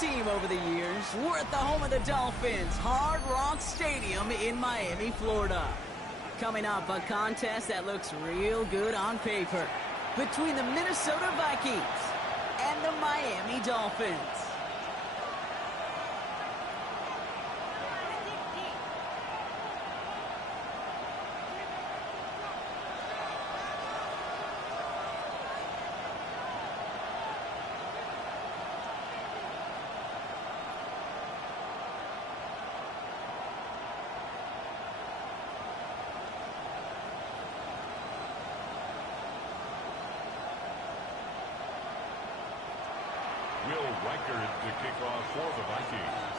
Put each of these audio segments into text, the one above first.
team over the years. We're at the home of the Dolphins, Hard Rock Stadium in Miami, Florida. Coming up, a contest that looks real good on paper between the Minnesota Vikings and the Miami Dolphins. Will Reichert to kick off for the Vikings.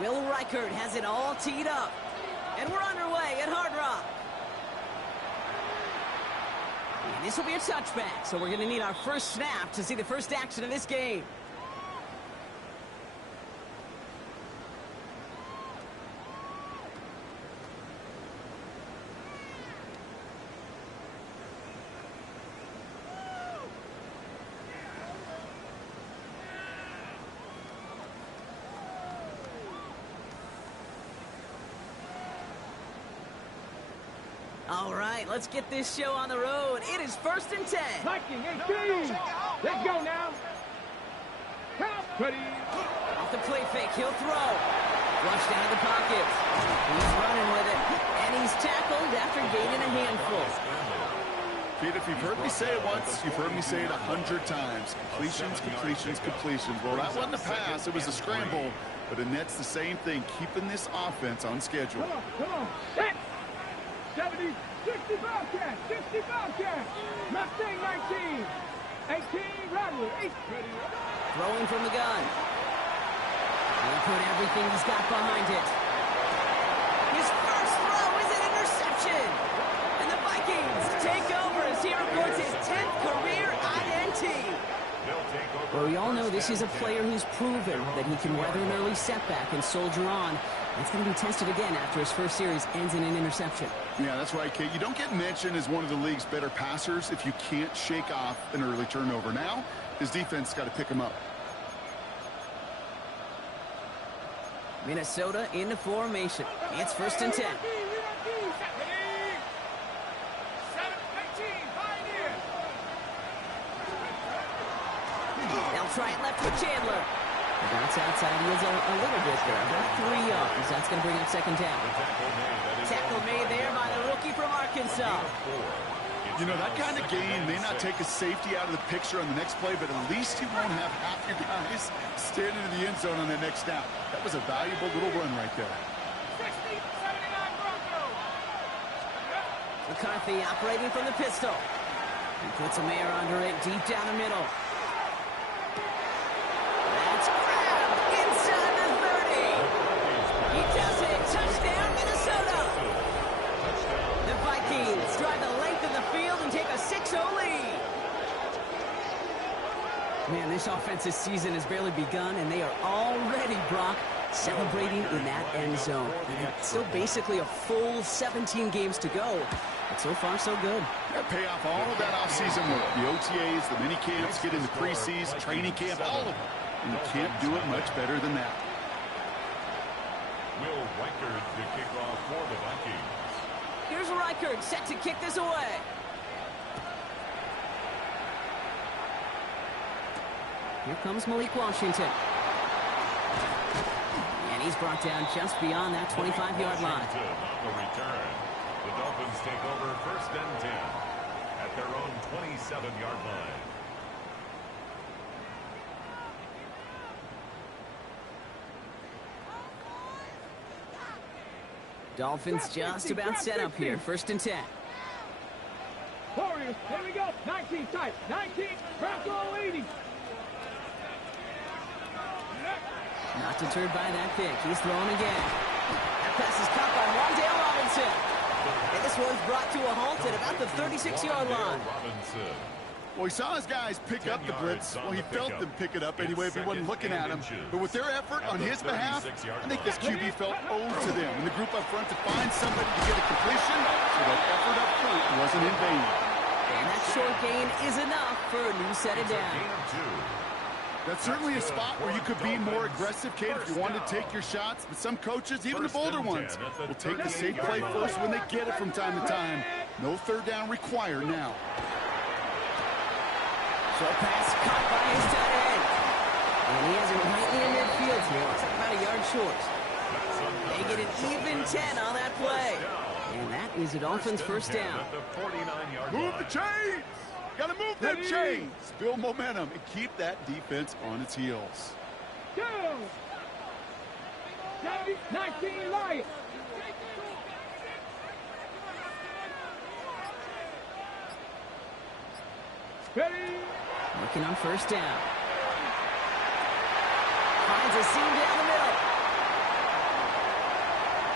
Will Reichert has it all teed up. And we're underway at Hard Rock. And this will be a touchback, so we're going to need our first snap to see the first action of this game. All right, let's get this show on the road. It is 1st and 10. Viking 18. Let's go now. Count. Ready. Off the play fake, he'll throw. Flushed out of the pocket. He's running with it. And he's tackled after gaining a handful. Pete, if you've heard me say it once, you've heard me say it 100 times. Completions, completions, completions. Well, that wasn't a pass. It was a scramble. But Annette's the same thing, keeping this offense on schedule. Come on. Set. 70, 60 Bobcat, 60 Bobcat, Mustang 19, 18 Rattler, 8. Throwing from the gun. He'll put everything he's got behind it. His first throw is an interception. And the Vikings take over as he records his 10th career INT. Well, we all know this is a player who's proven that he can weather an early setback and soldier on. It's going to be tested again after his first series ends in an interception. Yeah, that's right, Kate. You don't get mentioned as one of the league's better passers if you can't shake off an early turnover. Now, his defense got to pick him up. Minnesota into formation. It's 1st and 10. They'll try it left with Chandler. The bounce outside, he is a little bit there. About 3 yards. That's going to bring up 2nd down. Tackle made there by the rookie from Arkansas. You know, that kind of gain may not take a safety out of the picture on the next play, but at least you won't have half your guys standing in the end zone on the next snap. That was a valuable little run right there. 60, 79 Broncos. McCarthy operating from the pistol. He puts a man under it deep down the middle. That's grabbed inside the 30. He does it. Touchdown, Minnesota. The Vikings drive the length of the field and take a 6-0 lead. Man, this offensive season has barely begun, and they are already, Brock, celebrating in that end zone. And it's still basically a full 17 games to go. But so far, so good. Yeah, pay off all of that offseason work. The OTAs, the mini camps, get into preseason, training camp, all of it. And you can't do it much better than that. Will Reichert to kick off for the Vikings. Here's Reichert set to kick this away. Here comes Malik Washington. And he's brought down just beyond that 25-yard line. On the return. The Dolphins take over 1st and 10 at their own 27-yard line. Dolphins just about set up here. 1st and 10. Warriors, here we go. 19 tight. 19, Bronco 80. Not deterred by that pick. He's throwing again. That pass is caught by Wan'Dale Robinson. And this one's brought to a halt at about the 36-yard line. Well, he saw his guys pick up the blitz. Well, he felt them pick it up anyway if he wasn't looking at him. But with their effort on his behalf, I think this QB felt owed to them and the group up front to find somebody to get a completion, so that effort up front wasn't in vain. And that short gain is enough for a new set of down. That's certainly a spot where you could be more aggressive, Kate, if you wanted to take your shots. But some coaches, even the bolder ones, will take the safe play first when they get it from time to time. No third down required now. Short pass caught by his tight end. And he has him rightly in midfield here. Looks like about a yard short. They get an even 10 on that play. And that is the Dolphins' first down. Move the chains! Gotta move that chains! Build momentum and keep that defense on its heels. Go! 19 Lions. Ready? Looking on first down. Finds a seam down the middle.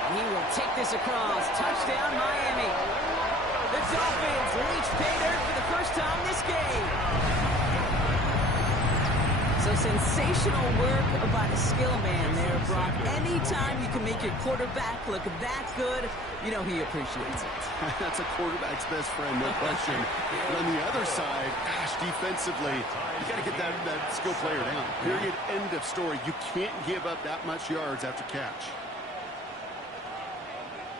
And he will take this across. Touchdown, Miami. The Dolphins reach pay dirt for the first time this game. So sensational work by the skill man there, Brock. Anytime you can make your quarterback look that good, you know he appreciates it. That's a quarterback's best friend, no question. But on the other side, gosh, defensively, you got to get that skill player down. Period, end of story. You can't give up that much yards after catch.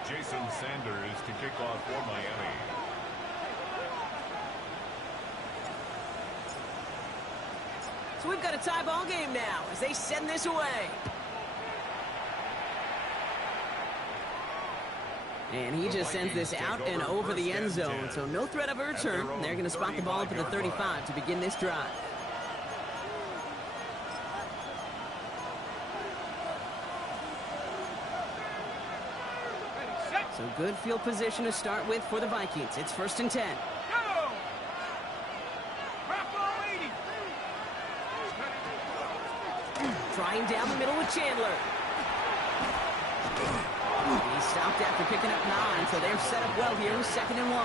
Jason Sanders to kick off for Miami. So we've got a tie ball game now as they send this away. And he just sends this out and over the end zone, so no threat of a return. They're going to spot the ball up at the 35 to begin this drive. So good field position to start with for the Vikings. It's 1st and 10. Go! Bravo 80. Trying down the middle with Chandler. He stopped after picking up 9, so they're set up well here with 2nd and 1.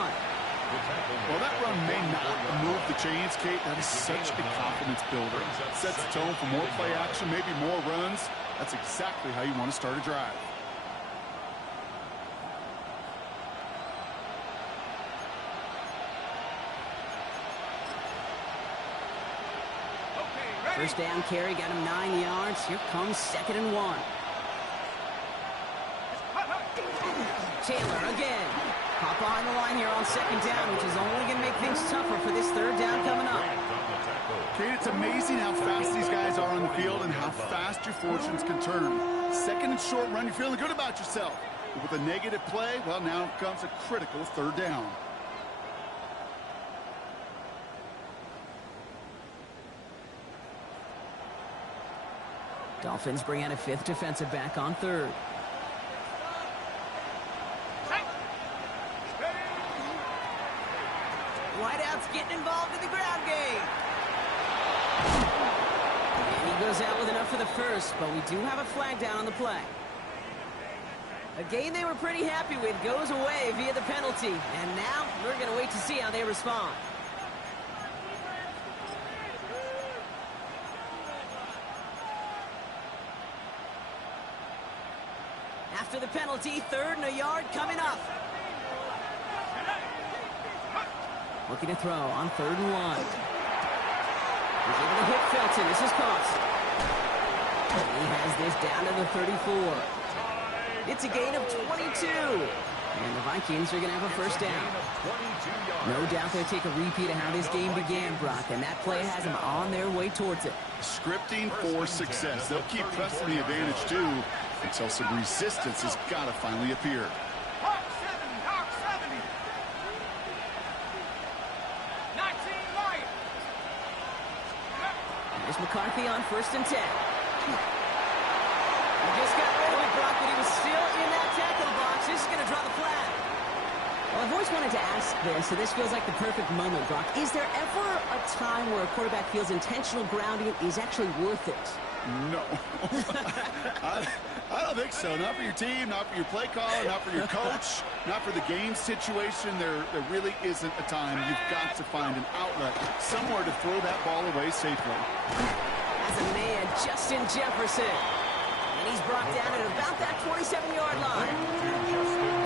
Well, that run may not move the chains, Kate. That is such a confidence builder. Sets the tone for more play action, maybe more runs. That's exactly how you want to start a drive. First down carry, got him 9 yards. Here comes 2nd and 1. Chandler again. Pop behind the line here on 2nd down, which is only going to make things tougher for this 3rd down coming up. Kate, it's amazing how fast these guys are on the field and how fast your fortunes can turn. 2nd and short run, you're feeling good about yourself. But with a negative play, well, now comes a critical 3rd down. Dolphins bring out a 5th defensive back on 3rd. Whiteout's getting involved in the ground game. And he goes out with enough for the first, but we do have a flag down on the play. A game they were pretty happy with goes away via the penalty. And now we're going to wait to see how they respond. After the penalty, 3rd and a yard coming up. Looking to throw on 3rd and 1. He's able to hit Felton. This is caught. He has this down to the 34. It's a gain of 22. And the Vikings are going to have a first down. No doubt they'll take a repeat of how this game began, Brock, and that play has them on their way towards it. Scripting for success. They'll keep pressing the advantage, too, until some resistance has got to finally appear. Hawk 70. 19 Lions. There's McCarthy on 1st and 10. He just got rid of it, Brock, but he was still in that tackle box. This is going to draw the flag. Well, I've always wanted to ask this, so this feels like the perfect moment, Brock. Is there ever a time where a quarterback feels intentional grounding is actually worth it? No. I don't think so. Not for your team, not for your play caller, not for your coach, not for the game situation. There really isn't a time. You've got to find an outlet, somewhere to throw that ball away safely. As a man, Justin Jefferson. And he's brought down at about that 27-yard line.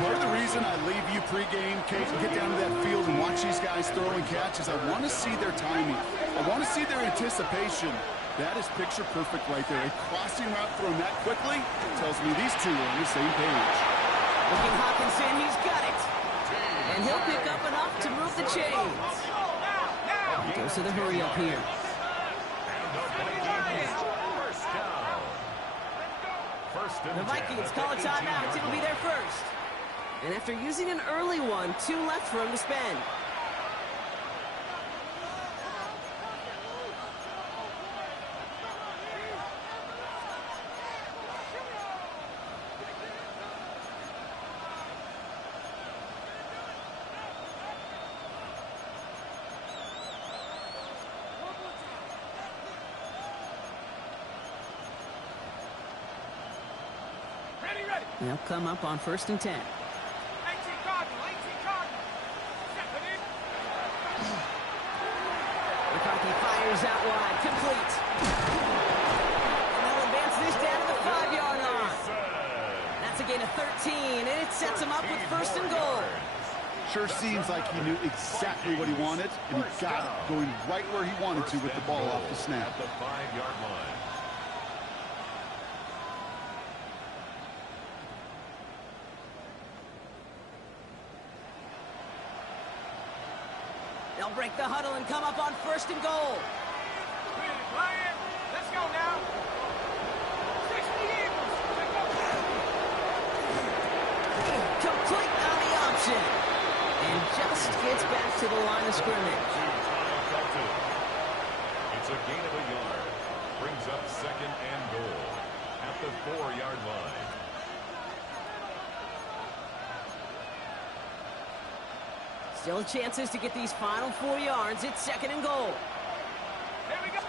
Part of the reason I leave you pregame, Kate, and get down to that field and watch these guys throw and catch is I want to see their timing. I want to see their anticipation. That is picture perfect right there. A crossing route thrown that quickly tells me these two are on the same page. Looking Hawkinson, he's got it. And he'll pick up enough to move the chains. He goes to the hurry up here. The Vikings call a timeout. It'll be their first. And after using an early one, 2 left for him to spend. They'll come up on 1st and 10. 18 Cardinal, 18 Cardinal. McCarthy fires out wide, complete. And they'll advance this down to the 5-yard line. That's a gain of 13, and it sets him up with 1st and goal. Sure seems like he knew exactly what he wanted, and he got it, going right where he wanted to with the ball off the snap. At the 5-yard line. They'll break the huddle and come up on 1st and goal. Ryan, let's go now. 60 Eagles. Complete on the option. And just gets back to the line of scrimmage. It's a gain of a yard. Brings up 2nd and goal at the 4-yard line. Still chances to get these final 4 yards. It's 2nd and goal. Here we go.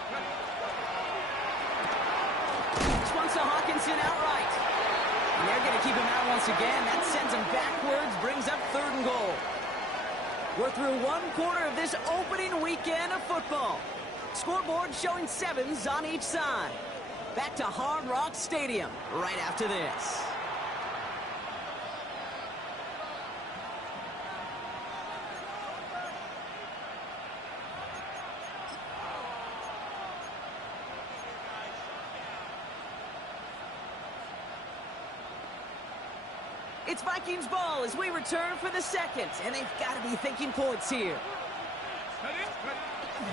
This one's to Hawkinson outright. And they're going to keep him out once again. That sends him backwards, brings up 3rd and goal. We're through 1 quarter of this opening weekend of football. Scoreboard showing 7s on each side. Back to Hard Rock Stadium right after this. It's Vikings ball as we return for the 2nd, and they've got to be thinking points here.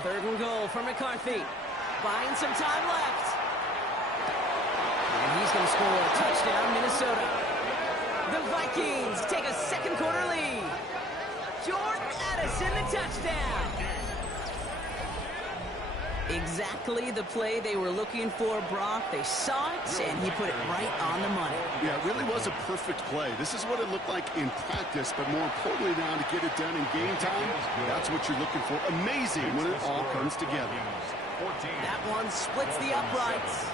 3rd and goal for McCarthy. Buying some time left. And he's going to score a touchdown, Minnesota. The Vikings take a 2nd quarter lead. Jordan Addison, the touchdown. Exactly the play they were looking for, Brock. They saw it, and he put it right on the money. Yeah, it really was a perfect play. This is what it looked like in practice, but more importantly now to get it done in game time, that's what you're looking for. Amazing when it all comes together. That one splits the uprights.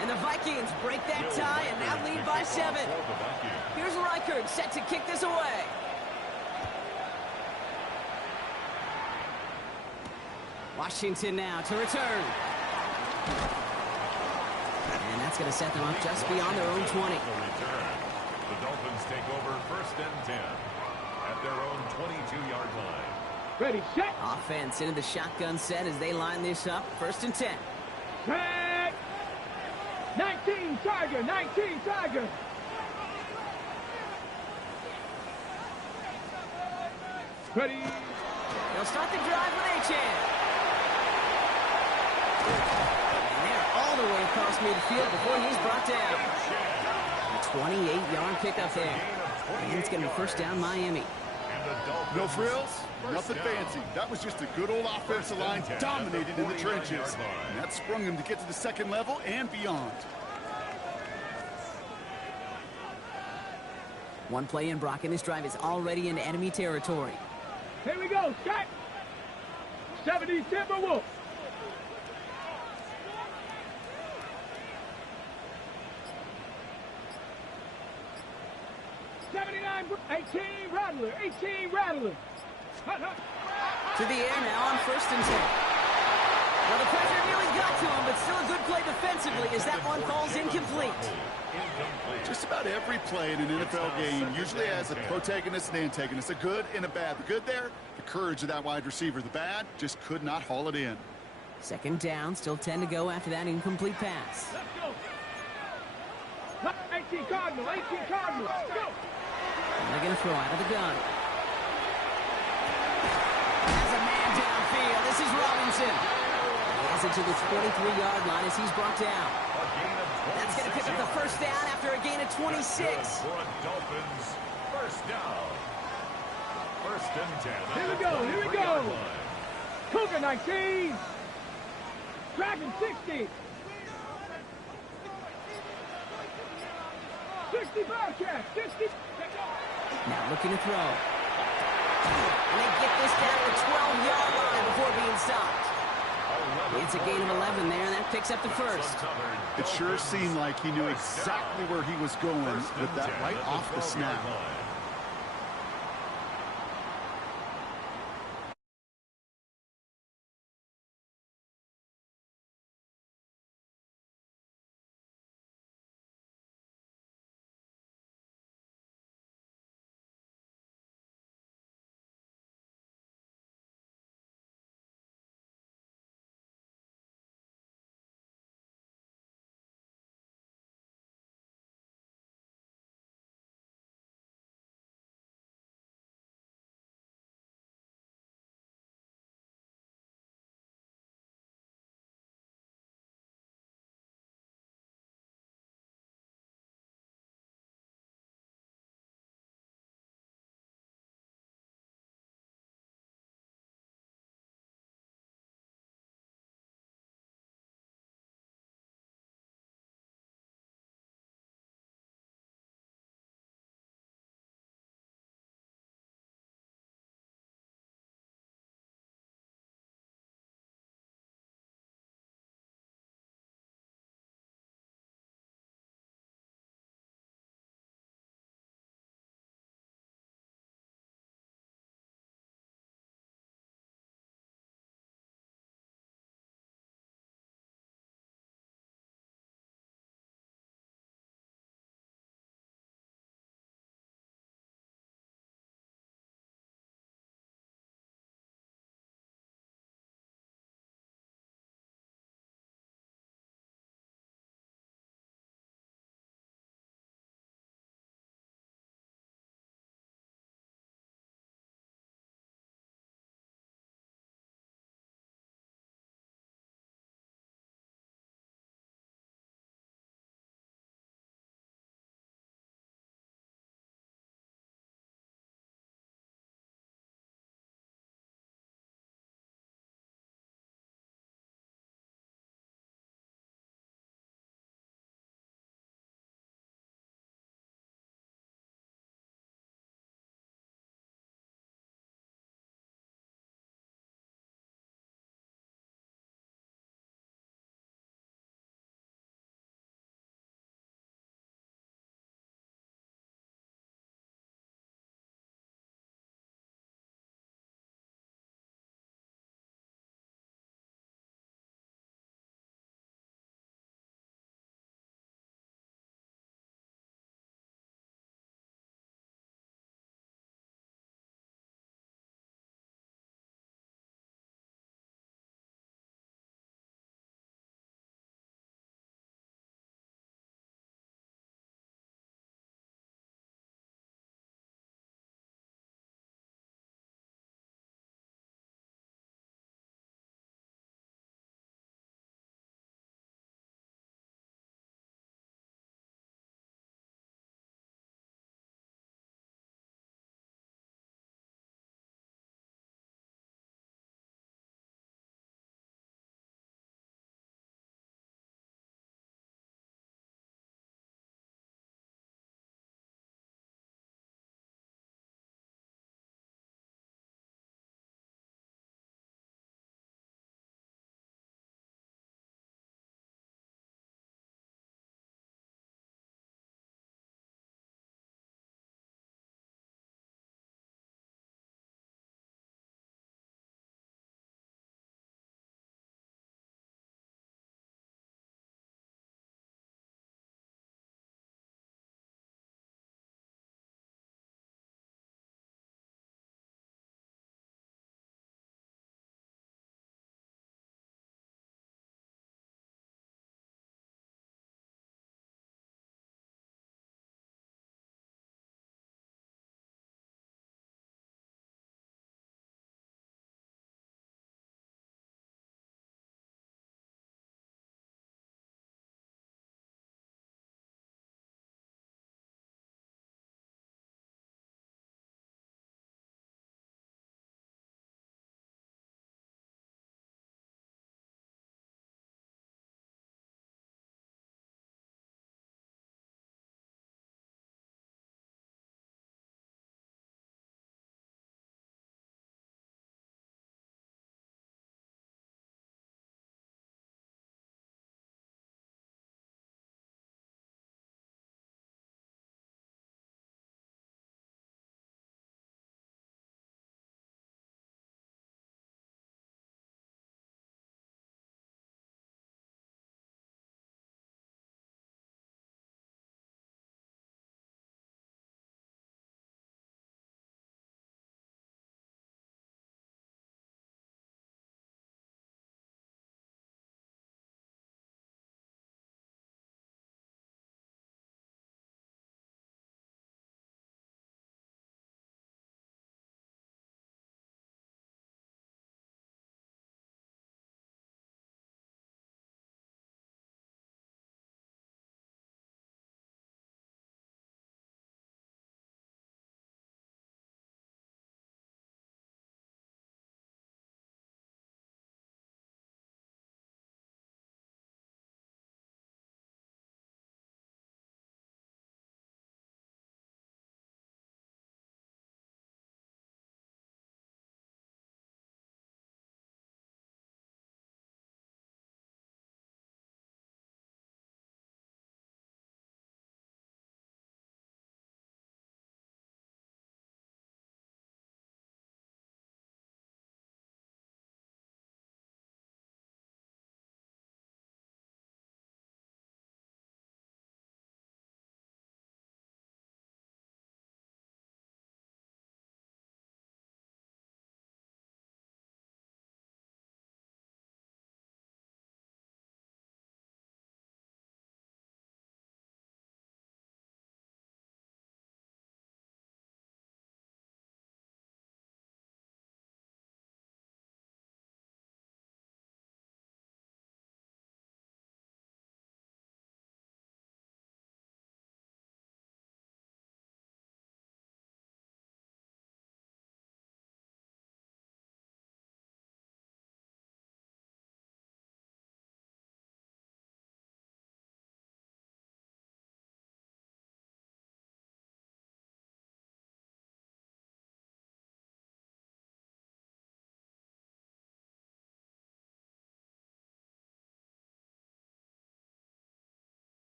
And the Vikings break that tie and now lead by 7. Here's Reichard set to kick this away. Washington now to return. And that's going to set them up just beyond their own 20. The Dolphins take over 1st and 10 at their own 22-yard line. Ready, set. Offense into the shotgun set as they line this up. 1st and 10. Set. 19 Tiger, 19 Tiger. Ready. They'll start the drive with Achane. And they're all the way across midfield before he's brought down. A 28-yard pickup there. And it's going to be 1st down Miami. No frills, nothing fancy. That was just a good old offensive line dominated in the trenches. And that sprung him to get to the 2nd level and beyond. One play in, Brock, and this drive is already in enemy territory. Here we go, set. 70 Timberwolves. 79, 18 Rattler, 18 Rattler. To the air now on 1st and 10. Well, the pressure nearly got to him, but still a good play defensively as that one falls incomplete. Just about every play in an NFL game usually has a protagonist and antagonist, a good and a bad. The good there, the courage of that wide receiver. The bad, just could not haul it in. Second down, still 10 to go after that incomplete pass. Let's go. 18 Cardinal, 18 Cardinal. Let's go. And they're going to throw out of the gun. Has a man downfield. This is Robinson. He has it to the 23-yard line as he's brought down. That's going to pick up the first down after a gain of 26. For a Dolphins first down. First and 10. Here we go, here we go. Cougar 19. Dragon 60. 60 Bearcats, 60. Now looking to throw. And they get this down to the 12-yard line before being stopped. It's a gain of 11 there, and that picks up the first. It sure seemed like he knew exactly where he was going with that right off the snap.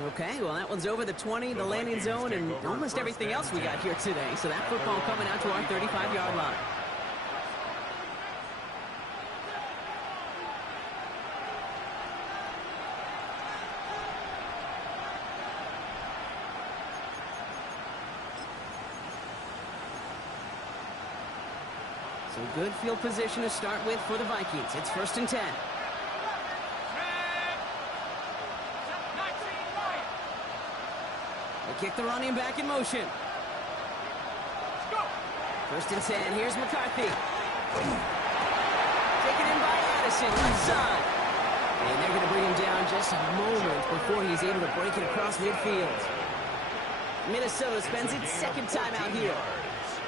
Okay, well, that one's over the 20, the landing zone, and almost everything else we got here today. So that football coming out to our 35-yard line. So good field position to start with for the Vikings. It's 1st and 10. They kick the running back in motion. 1st and 10. Here's McCarthy. Taken in by Addison, left side. And they're going to bring him down just a moment before he's able to break it across midfield. Minnesota spends its second time out here.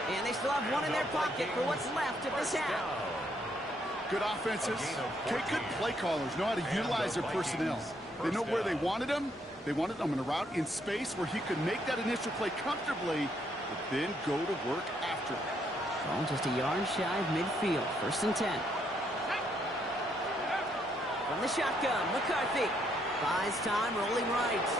And they still have one in their pocket for what's left of this half. Good offenses. Okay, good play callers know how to utilize their personnel. They know where they wanted him. They wanted him in a route in space where he could make that initial play comfortably, but then go to work after. Well, just a yard shy of midfield. 1st and 10. From the shotgun, McCarthy buys time, rolling right.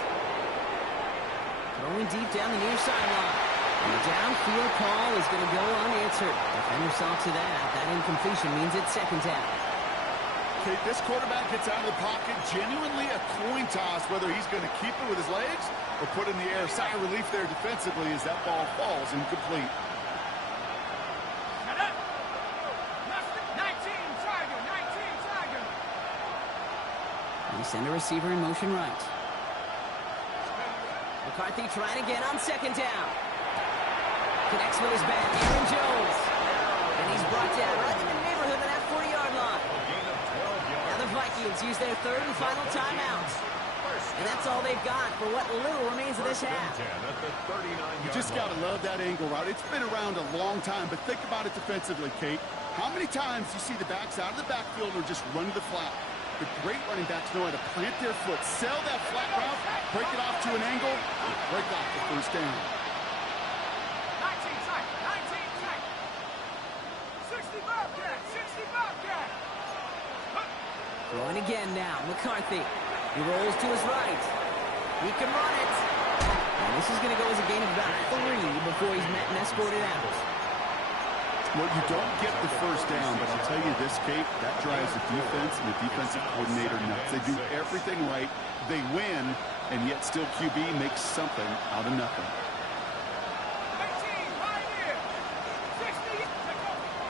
Throwing deep down the near sideline. And the downfield call is going to go unanswered. Defender saw to that. That incompletion means it's 2nd down. Okay, this quarterback gets out of the pocket. Genuinely a coin toss whether he's going to keep it with his legs or put it in the air. Sigh of relief there defensively as that ball falls incomplete. 19 Tiger. We send a receiver in motion right. McCarthy trying again on 2nd down. Connects with his back, Aaron Jones. And he's brought down right in the neighborhood of that 40-yard line. Now the Vikings use their 3rd and final timeout. And that's all they've got for what little remains of this half. You just got to love that angle route. It's been around a long time, but think about it defensively, Kate. How many times do you see the backs out of the backfield or just run the flat? The great running backs know how to plant their foot, sell that flat route, break it off to an angle, and break off the 1st down. 60 Bobcat. Throwing again now, McCarthy. He rolls to his right. He can run it. And this is going to go as a gain of about 3 before he's met and escorted out. Well, you don't get the 1st down, but I'll tell you this, Kate, that drives the defense and the defensive coordinator nuts. They do everything right. They win, and yet still QB makes something out of nothing.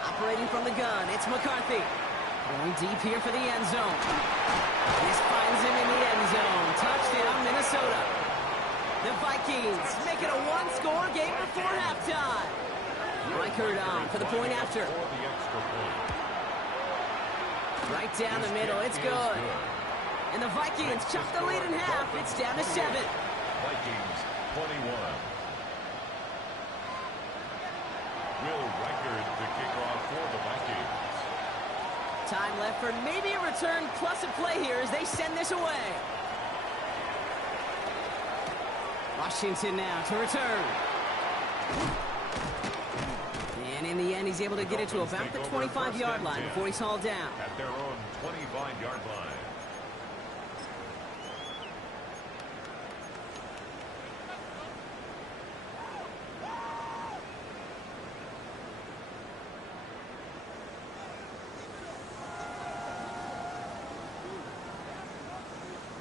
Operating from the gun, it's McCarthy. Going deep here for the end zone. This finds him in the end zone. Touchdown, Minnesota. The Vikings make it a 1-score game before halftime. Reichert on for the point after. Right down the middle, it's good. And the Vikings chop the lead in half. It's down to 7. Vikings 21. Will Reichert to kick off for the Vikings. Time left for maybe a return plus a play here as they send this away. Washington now to return. And in the end, he's able to get it to about the 25-yard line before he's hauled down. At their own 25-yard line.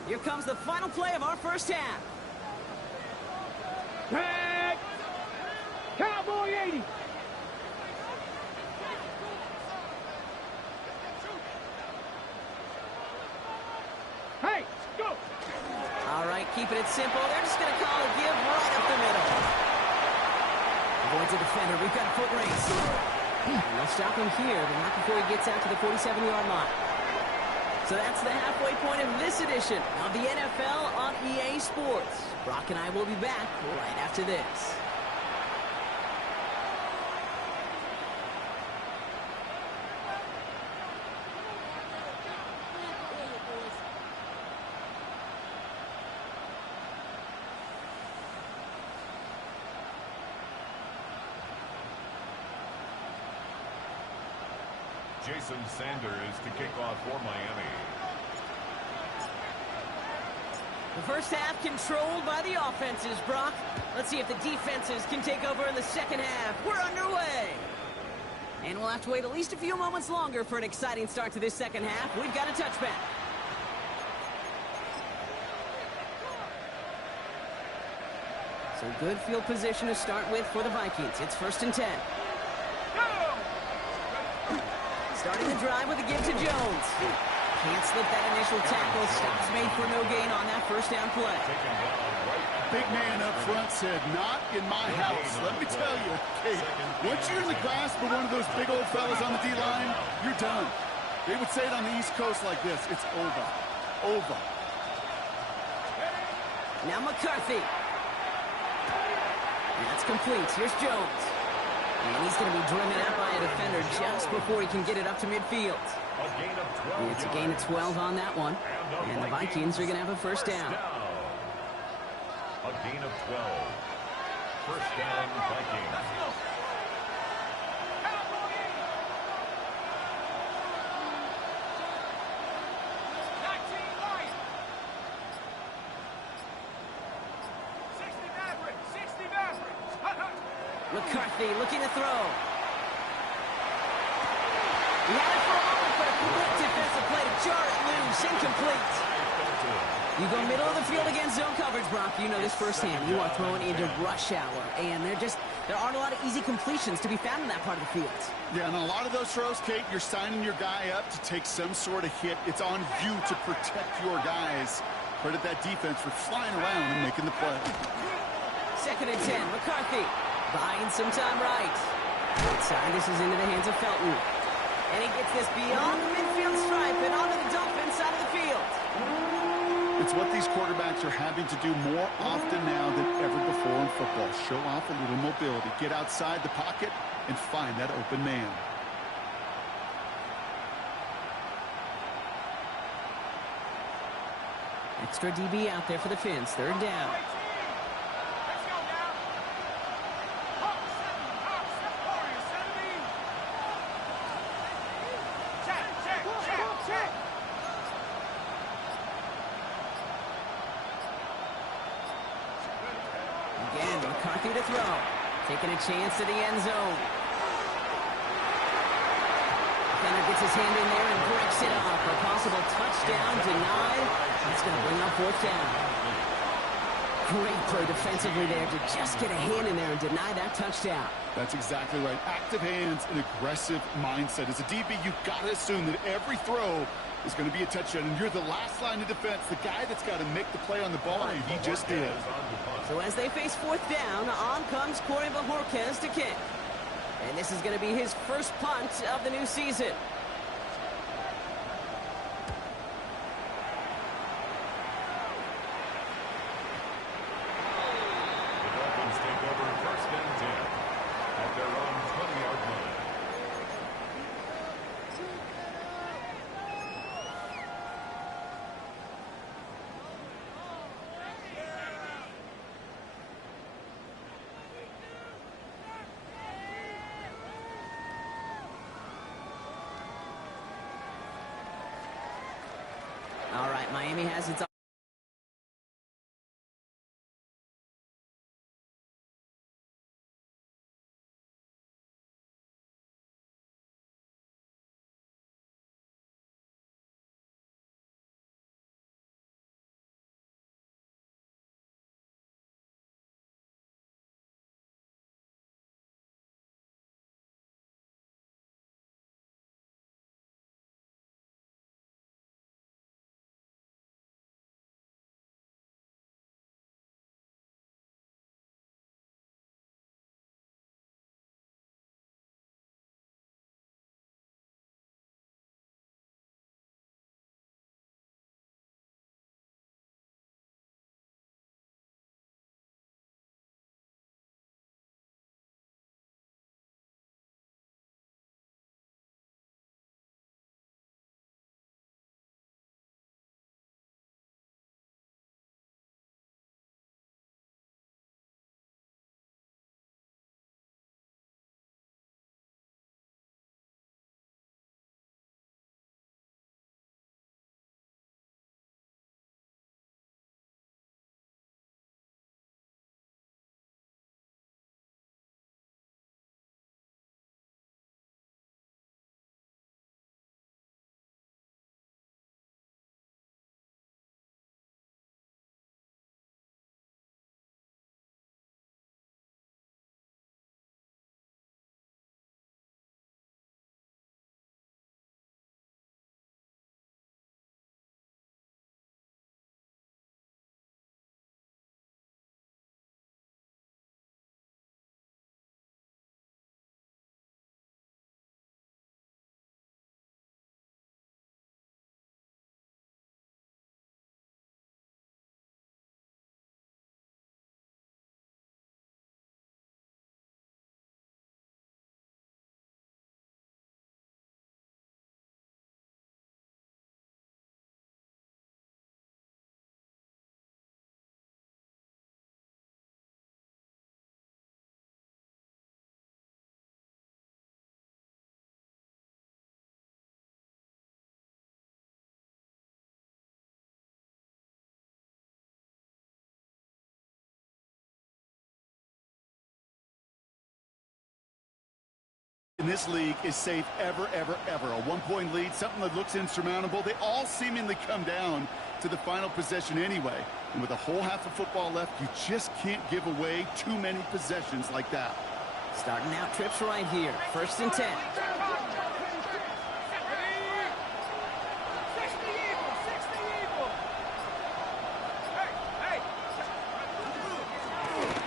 Here comes the final play of our first half. Tag! Cowboy 80. Hey, go! All right, keeping it simple. They're just going to call a give right up the middle. Avoids a defender. We've got a foot race. And they'll stop him here, but not before he gets out to the 47-yard line. So that's the halfway point of this edition of the NFL on EA Sports. Brock and I will be back right after this. Jason Sanders to kick off for Miami. The first half controlled by the offenses, Brock. Let's see if the defenses can take over in the second half. We're underway. And we'll have to wait at least a few moments longer for an exciting start to this second half. We've got a touchback. So good field position to start with for the Vikings. It's 1st and 10. Starting the drive with a give to Jones. Can't slip that initial tackle. Stops made for no gain on that first down play. Big man up front said, not in my house. Let me tell you, hey, once you're in the grasp of one of those big old fellas on the D-line, you're done. They would say it on the East Coast like this. It's over. Over. Now McCarthy. That's complete. Here's Jones. And he's going to be driven out by a defender just before he can get it up to midfield. And it's a gain of 12 on that one. And the Vikings are going to have a first down. A gain of 12. First down, Vikings. McCarthy looking to throw. He had it for a moment, but a quick defensive play to jar it loose. Incomplete. You go middle of the field against zone coverage, Brock. You know this firsthand. You are throwing into rush hour, and there aren't a lot of easy completions to be found in that part of the field. Yeah, and a lot of those throws, Kate, you're signing your guy up to take some sort of hit. It's on you to protect your guys. Credit that defense for flying around and making the play. 2nd and 10. McCarthy buying some time right. Outside, this is into the hands of Felton. And he gets this beyond the midfield stripe and onto the Dolphins side of the field. It's what these quarterbacks are having to do more often now than ever before in football. Show off a little mobility. Get outside the pocket and find that open man. Extra DB out there for the Fins. 3rd down. Again, McCarthy to throw. Taking a chance to the end zone. Defender gets his hand in there and breaks it off. A possible touchdown denied. That's going to bring up 4th down. Great play defensively there to just get a hand in there and deny that touchdown. That's exactly right. Active hands and aggressive mindset. As a DB, you've got to assume that every throw is going to be a touchdown, and you're the last line of defense, the guy that's got to make the play on the ball, and he just did. So as they face 4th down, on comes Corey Bajorquez to kick. And this is going to be his first punt of the new season. The Dolphins take over 1st and 10 at their own 20-yard line. All right, Miami has its in this league is safe ever, ever, ever. A one-point lead, something that looks insurmountable. They all seemingly come down to the final possession anyway. And with a whole half of football left, you just can't give away too many possessions like that. Starting out trips right here. 1st and 10.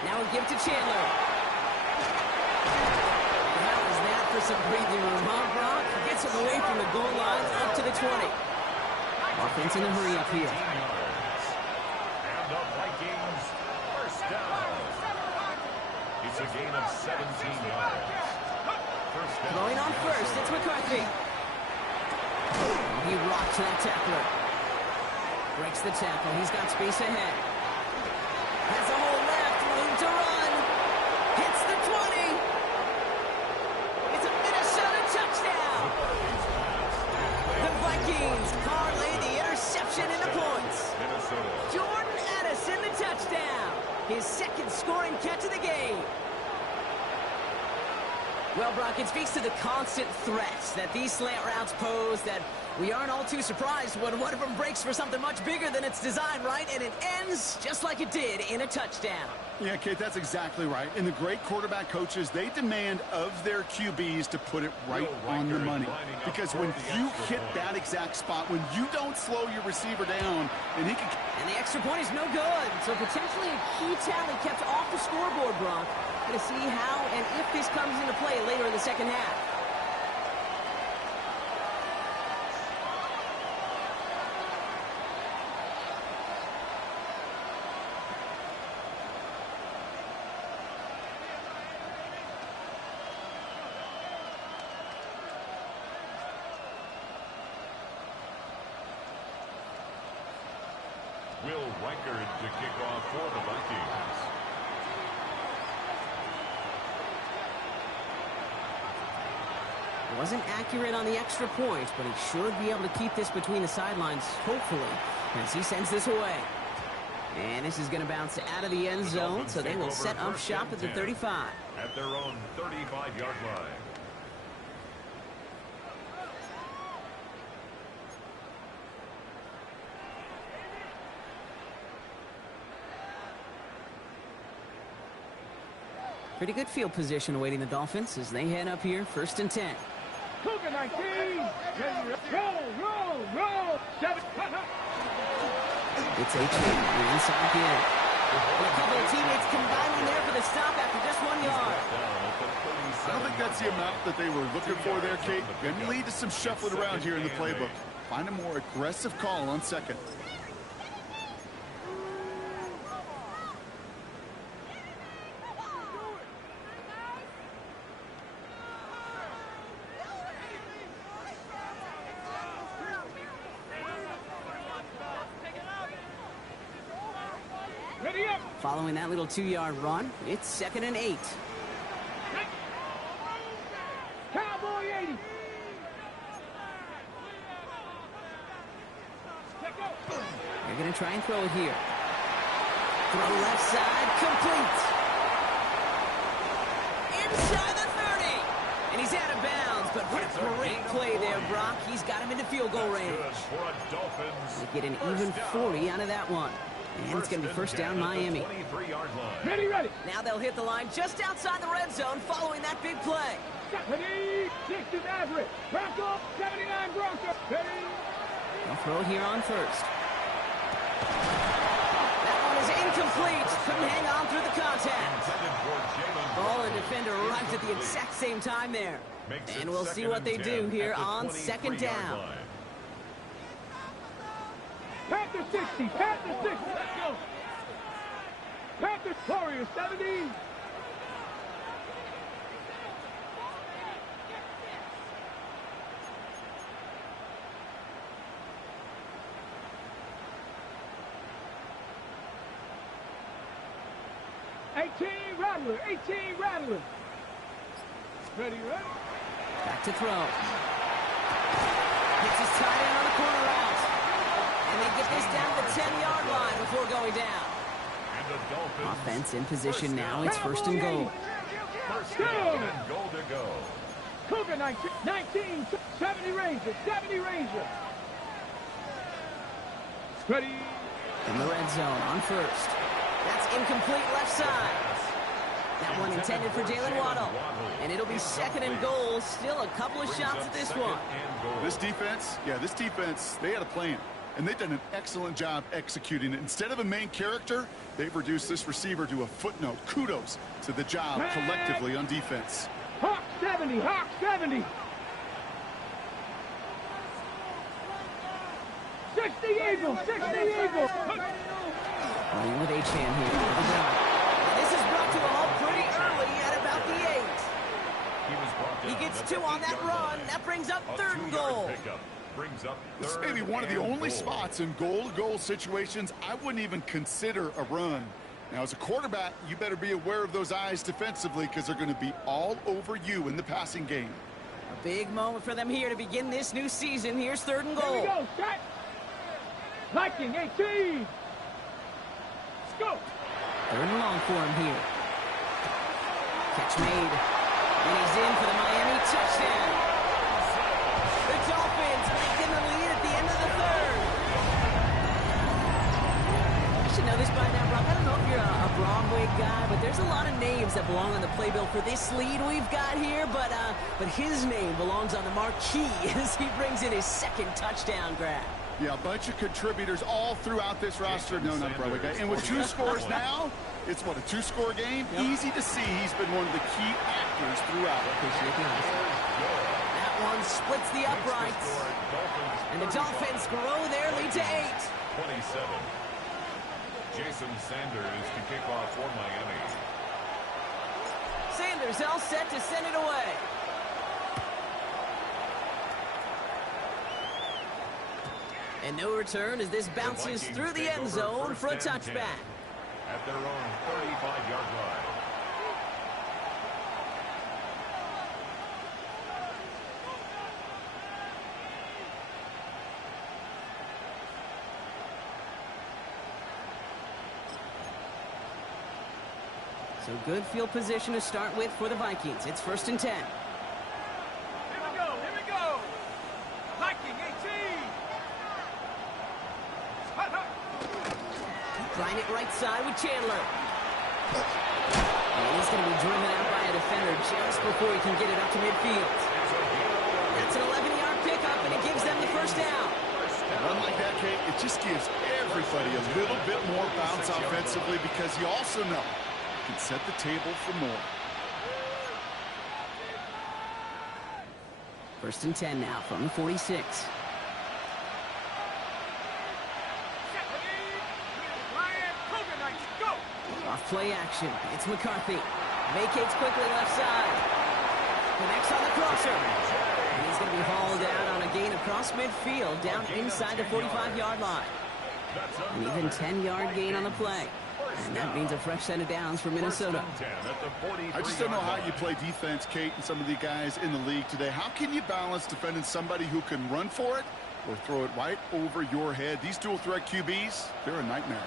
Now we give to Chandler. How is that for some breathing room, huh, Brock? Gets him away from the goal line up to the 20. Offense in a hurry up here. And the Vikings first down. It's a gain of 17 yards. First down. Going on first, it's McCarthy. He rocks that tackler. Breaks the tackle. He's got space ahead. Has a hole left. Room to run. Hits the 20. It's a Minnesota touchdown. The Vikings parlay the interception into points. Jordan Addison the touchdown. His 2nd scoring catch of the game. Well, Brock, it speaks to the constant threats that these slant routes pose, that we aren't all too surprised when one of them breaks for something much bigger than its design, right? And it ends just like it did in a touchdown. Yeah, Kate, that's exactly right. And the great quarterback coaches, they demand of their QBs to put it right on the money. Because when you hit that exact spot, when you don't slow your receiver down, and he can... And the extra point is no good. So potentially a key tally kept off the scoreboard, Brock. Going to see how and if this comes into play later in the 2nd half. Will Reichard to kick off for the Vikings. Wasn't accurate on the extra point, but he should be able to keep this between the sidelines, hopefully, as he sends this away. And this is going to bounce out of the end zone, so they will set up shop at the 35. At their own 35-yard line. Pretty good field position awaiting the Dolphins as they head up here, 1st and 10. Cougar 19. Roll. 7. It's H. inside again. And a couple of teammates combining there for the stop after just 1 yard. I don't think that's the amount that they were looking for there, Kate. Going to lead to some shuffling around here in the playbook. Find a more aggressive call on 2nd. Following that little 2-yard run, it's 2nd and 8. Cowboy 80. They're going to try and throw it here. Throw left side, complete. Inside the 30. And he's out of bounds, but what a great play there, Brock. He's got him into field goal range. They get an even 40 out of that one. And it's going to be 1st down, Miami. Ready. Now they'll hit the line just outside the red zone following that big play. 60 Maverick. Bronco, 79 Bronco. Ready. They'll throw it here on 1st. That one is incomplete. Couldn't hang on through the contact. Ball and defender arrived at the exact same time there. And we'll see what they do here on 2nd down. Panther 60. Panther 60. Let's go. Panther Warriors 70. Rattler. 18 Rattler. Ready. Back to throw. Hits his tight end on the corner route. And they get this down to the 10-yard line before going down. Offense in position now. It's 1st and goal. First down and goal to go. Cougar 19, 70 Ranger, 70 Ranger. Ready. In the red zone on first. That's incomplete left side. That one intended for Jalen Waddle. And it'll be 2nd and goal. Still a couple of shots at this one. This defense, they had a plan. And they've done an excellent job executing it. Instead of a main character, they've reduced this receiver to a footnote. Kudos to the job collectively on defense. Hawk 70, Hawk 70. 60 Eagles, 60 Eagles. Running with H-Man here. This is brought to a halt pretty early at about the 8. He gets 2 on that run. That brings up 3rd and goal. This may be one of the only spots in goal-to-goal situations I wouldn't even consider a run. Now, as a quarterback, you better be aware of those eyes defensively because they're going to be all over you in the passing game. A big moment for them here to begin this new season. Here's 3rd and goal. Here we go, set. Viking 18. Let's go. 3rd and long for him here. Catch made. And he's in for the Miami touchdown. The Dolphins making the lead at the end of the 3rd. You should know this by now, Brock. I don't know if you're a Broadway guy, but there's a lot of names that belong on the playbill for this lead we've got here. But his name belongs on the marquee as he brings in his 2nd touchdown grab. Yeah, a bunch of contributors all throughout this roster. No, not a Broadway guy. And with 2 scores now, it's what, a 2-score game? Yep. Easy to see he's been one of the key actors throughout. That one splits the uprights. And the Dolphins grow their lead to 8. 27. Jason Sanders to kick off for Miami. Sanders all set to send it away. And no return as this bounces through the end zone for a touchback. At their own 35-yard line. So good field position to start with for the Vikings. It's 1st and 10. Here we go. Viking 18. Trying it right side with Chandler. And he's going to be driven out by a defender just before he can get it up to midfield. That's an 11-yard pickup, and it gives them the 1st down. A run like that, Kate, it just gives everybody a little bit more bounce offensively because you also know you can set the table for more. 1st and 10 now from the 46. Off play action. It's McCarthy. Vacates quickly left side. Connects on the crosser. And he's going to be hauled out on a gain across midfield down inside the 45-yard line. An even 10-yard gain on the play. And that means a fresh set of downs for Minnesota. I just don't know how you play defense, Kate, and some of the guys in the league today. How can you balance defending somebody who can run for it or throw it right over your head? These dual threat QBs, they're a nightmare.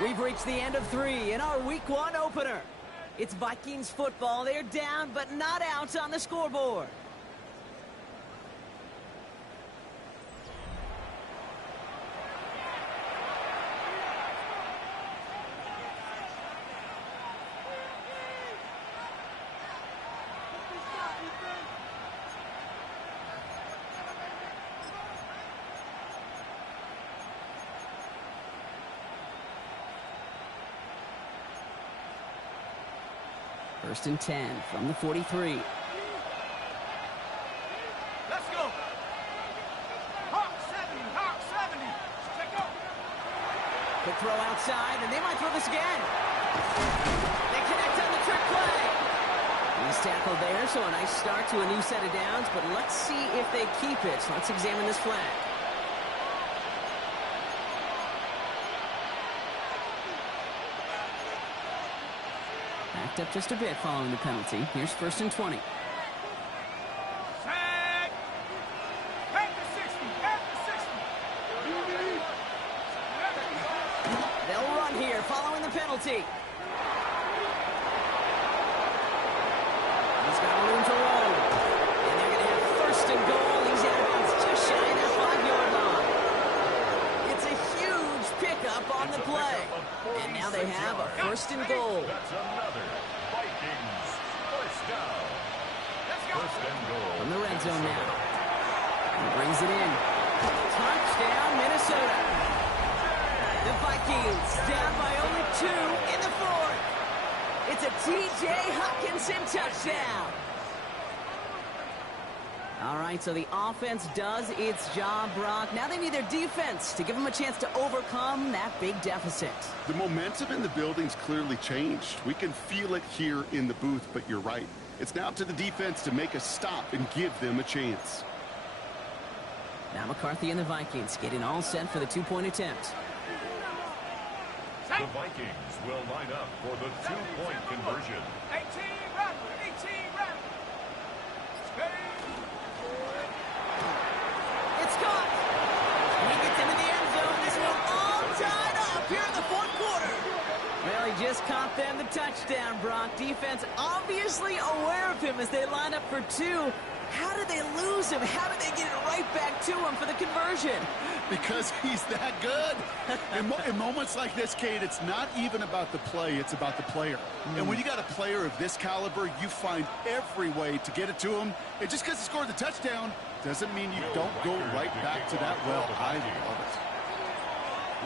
We've reached the end of 3 in our Week 1 opener. It's Vikings football. They're down, but not out on the scoreboard. First and 10 from the 43. Let's go. Hawk 70, Hawk 70. Check out. Quick throw outside, and they might throw this again. They connect on the trick play. He's tackled there, so a nice start to a new set of downs, but let's see if they keep it. So let's examine this flag. Backed up just a bit following the penalty. Here's 1st and 20. Tag. Back to 60. Back to 60. penalty. He's got room to roll. And they're going to have first and goal. He's out of bounds just shy of that 5-yard line. It's a huge pickup on the play. And now they have a first and goal. That's another Vikings first down. First and goal. From the red zone now. He brings it in. Touchdown, Minnesota. The Vikings down by only 2 in the fourth. It's a T.J. Hockenson touchdown. All right, so the offense does its job, Brock. Now they need their defense to give them a chance to overcome that big deficit. The momentum in the building's clearly changed. We can feel it here in the booth, but you're right. It's now up to the defense to make a stop and give them a chance. Now McCarthy and the Vikings getting all set for the 2-point attempt. The Vikings will line up for the 2-point conversion. 18 run. 18 run. It's caught. He gets into the end zone. This one all tied up here in the fourth quarter. Well, he just caught them the touchdown, Brock. Defense obviously aware of him as they line up for 2. How did they lose him? How did they get it right back to him for the conversion? Because he's that good. In moments like this, Kate, it's not even about the play, it's about the player. And when you got a player of this caliber, you find every way to get it to him. And just because he scored the touchdown doesn't mean you don't go right back to that well. I love it.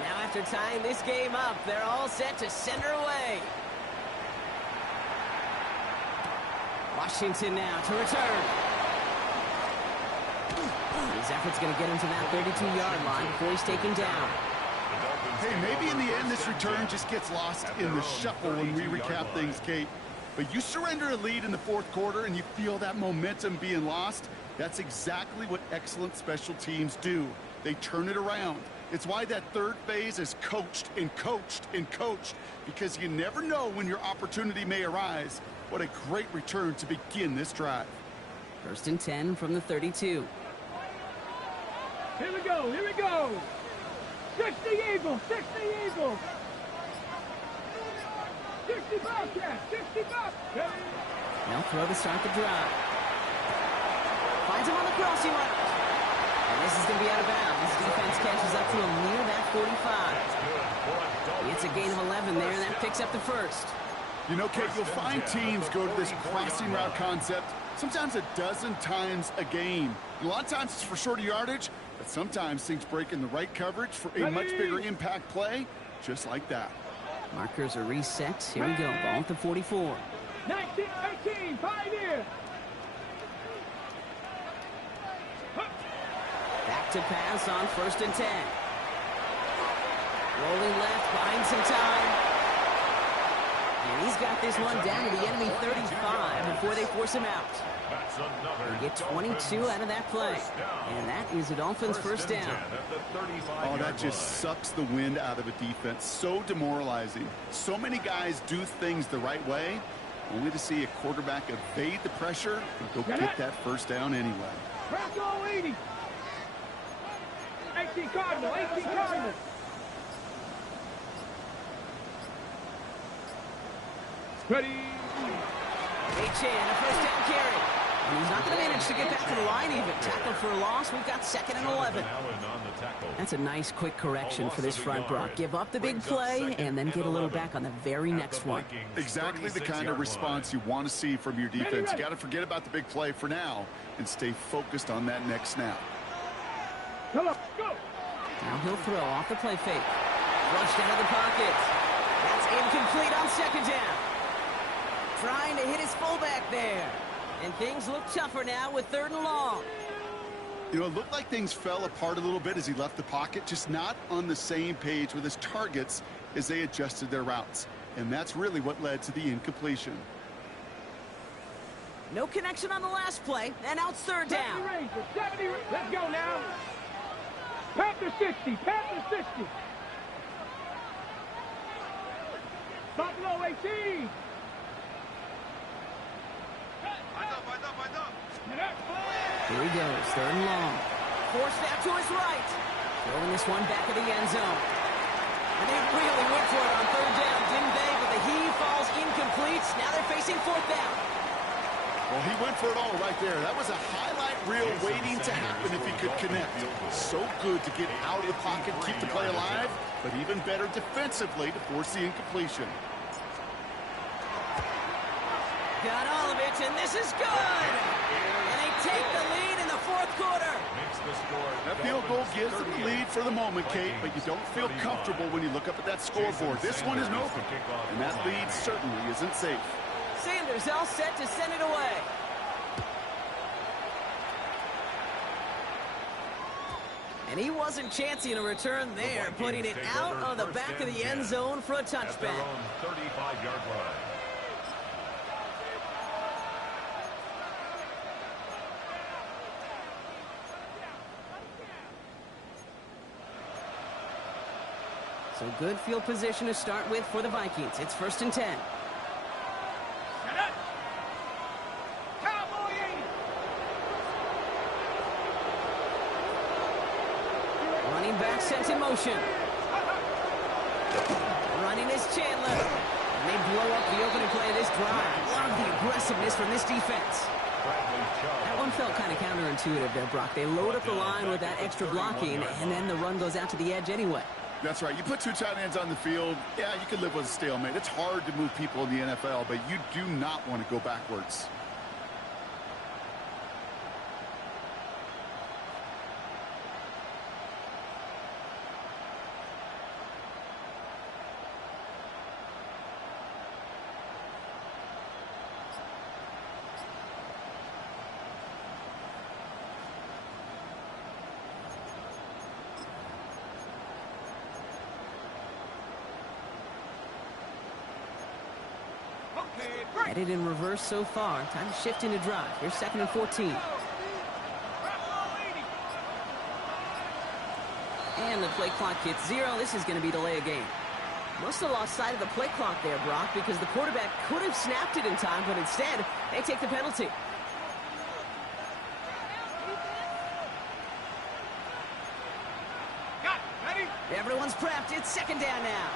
Now after tying this game up, they're all set to send her away. Washington now to return. His effort's going to get him to that 32-yard line before he's taken down. Hey, maybe in the end this return just gets lost in the shuffle when we recap things, Kate. But you surrender a lead in the fourth quarter and you feel that momentum being lost. That's exactly what excellent special teams do. They turn it around. It's why that third phase is coached and coached and coached, because you never know when your opportunity may arise. What a great return to begin this drive. First and 10 from the 32. Here we go. Here we go. 60 Eagles. 60 Eagles. 60 Bobcats. 60 Bobcats. Now throw to start the drive. Finds him on the crossing route. And this is going to be out of bounds. Defense catches up to him near that 45. It's a gain of 11 there, and that picks up the first. You know, Kate, you'll find teams go to this crossing route concept sometimes a dozen times a game. A lot of times it's for shorter yardage, but sometimes things break in the right coverage for a much bigger impact play, just like that. Markers are reset. Here we go. Ball at the 44. 19-18, Pioneer. Back to pass on first and 10. Rolling left, buying some time. And he's got this one down to the enemy 35 before they force him out. They get 22 out of that play. And that is a Dolphins first down. Oh, that just sucks the wind out of a defense. So demoralizing. So many guys do things the right way, only to see a quarterback evade the pressure and go get that first down anyway. Bravo 80. 18 Cardinal. 18 Cardinal. Ready. H.N. a first down carry. And he's not going to manage to get back to the line even. Tackle for a loss. We've got second and 11. That's a nice quick correction for this front, Brock. Give up the big play and then get a little back on the very next one. Exactly the kind of response you want to see from your defense. You got to forget about the big play for now and stay focused on that next snap. Come on, go. Now he'll throw off the play fake. Flushed out of the pocket. That's incomplete on second down. Trying to hit his fullback there. And things look tougher now with third and long. You know, it looked like things fell apart a little bit as he left the pocket, just not on the same page with his targets as they adjusted their routes. And that's really what led to the incompletion. No connection on the last play, and now it's third down. 70 Rangers, let's go now. Panther 60, Panther 60. Buffalo 18. Here he goes, third and long. Forced out to his right. Throwing this one back of the end zone. And they really went for it on third down, didn't they? But the heave falls incomplete. Now they're facing fourth down. Well, he went for it all right there. That was a highlight reel waiting to happen if he could connect. So good to get out of the pocket, keep the play alive, but even better defensively to force the incompletion. Got all of it, and this is good. And they take the lead in the fourth quarter. That field goal gives them the lead for the moment, Kate, but you don't feel comfortable when you look up at that scoreboard. This one isn't open, and that lead certainly isn't safe. Sanders all set to send it away. And he wasn't chancing a return there, putting it out on the back of the end zone for a touchback. 35-yard line. So good field position to start with for the Vikings. It's 1st and 10. Running back sent in motion. Running is Chandler. And they blow up the opening play of this drive. Love the aggressiveness from this defense. That one felt kind of counterintuitive there, Brock. They load up the line with that extra blocking, and then the run goes out to the edge anyway. That's right. You put two tight ends on the field, yeah, you can live with a stalemate. It's hard to move people in the NFL, but you do not want to go backwards. Headed in reverse so far. Time to shift into drive. Here's 2nd and 14. And the play clock hits 0. This is going to be delay a game. Must have lost sight of the play clock there, Brock, because the quarterback could have snapped it in time, but instead, they take the penalty. Everyone's prepped. It's 2nd down now.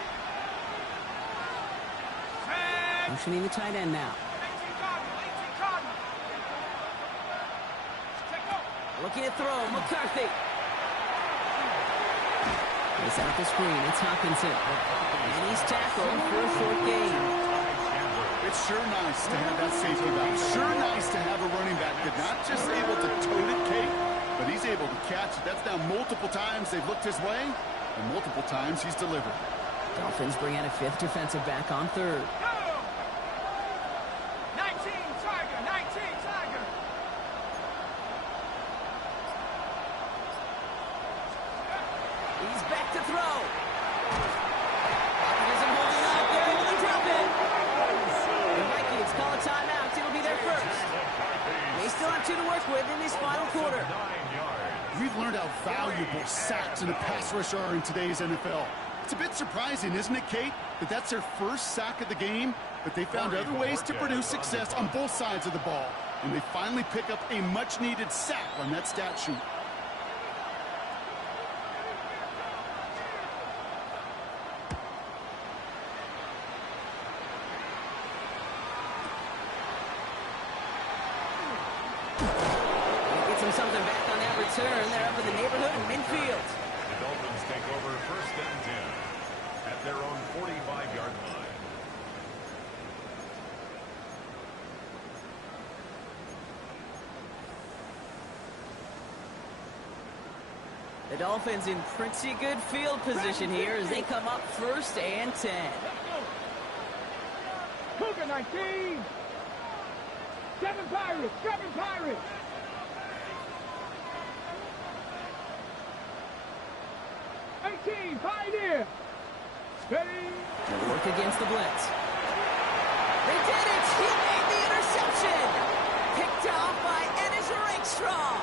Motioning the tight end now. Looking to throw. McCarthy. It's out the screen. It's Hopkinson. And he's tackled for a short gain. It's sure nice to have that safety valve. Sure nice to have a running back that's not just able to tote it, Kate, but he's able to catch it. That's now multiple times they've looked his way, and multiple times he's delivered. Dolphins bring out a 5th defensive back on 3rd. He's back to throw. He isn't holding up. They're able to drop it. The Vikings call a timeout. It'll be their first. They still have 2 to work with in this final quarter. We've learned how valuable sacks and a pass rush are in today's NFL. It's a bit surprising, isn't it, Kate, that that's their first sack of the game, but they found other ways to produce success on both sides of the ball, and they finally pick up a much-needed sack on that stat sheet. Something back on that return. They're up in the neighborhood of midfield. The Dolphins take over 1st and 10 at their own 45-yard line. The Dolphins in pretty good field position here as they come up 1st and 10. Cougar 19. 7 Pirates. 7 Pirates. 18, Pioneer. Ready. Work against the blitz. They did it. He made the interception. Picked off by Ennis Rakestraw.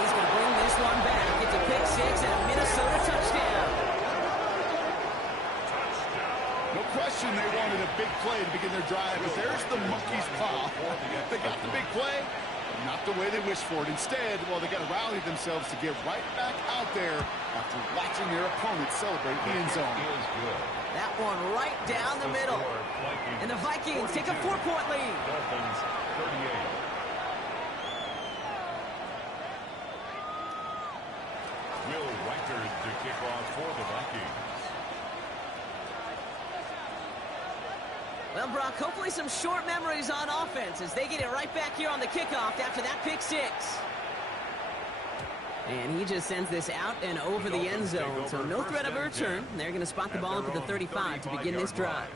He's going to bring this one back. It's a pick 6 and a Minnesota touchdown. No question they wanted a big big play to begin their drive, but there's the monkey's paw. They got the big play, but not the way they wished for it. Instead, well, they got to rally themselves to get right back out there after watching their opponent celebrate the end zone. That one right down the middle. And the Vikings take a 4-point lead. Dolphins 38. Will Reichard to kick off for the Vikings. Well, Brock, hopefully some short memories on offense as they get it right back here on the kickoff after that pick six. And he just sends this out and over the end zone, so no threat of a return. They're going to spot the ball up at the 35 to begin this drive.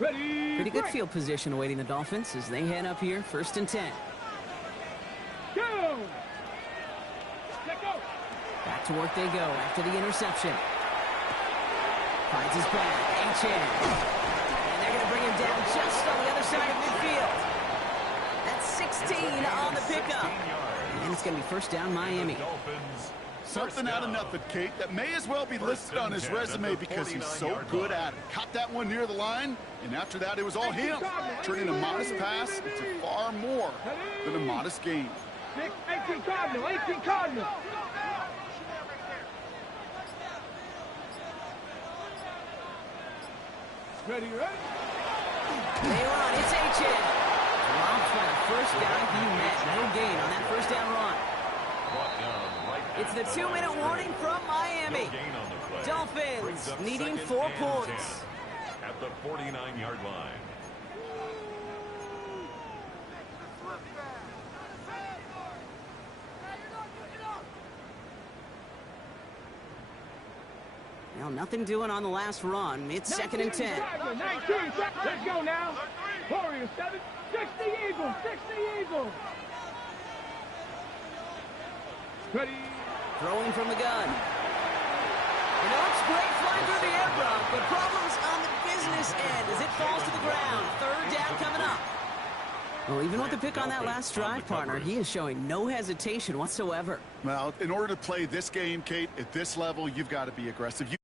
Ready. Pretty good field position awaiting the Dolphins as they head up here, 1st and 10. Go. Let go. Back to work they go after the interception. Finds his back, HN. And they're going to bring him down just on the other side of midfield. That's 16 on the pickup. And it's going to be 1st down Miami. Something out of nothing, Kate, that may as well be listed on his resume because he's so good at it. Caught that one near the line, and after that, it was all him. Turning a modest pass into far more than a modest gain. 18 Cardinal, 18 Cardinal. Ready, ready? They run, it's HN. Dropped by the first guy he met. No gain on that 1st down run. It's the 2-minute warning from Miami. Dolphins needing 4 points. At the 49-yard line. Well, nothing doing on the last run. It's 2nd and 10. 19, let's go now. Warriors 7, 60 Eagles, 60 Eagles. Ready. Throwing from the gun. And it looks great flying through the air, Brock, but problems on the business end as it falls to the ground. 3rd down coming up. Well, even with the pick on that last drive, partner, he is showing no hesitation whatsoever. Well, in order to play this game, Kate, at this level, you've got to be aggressive.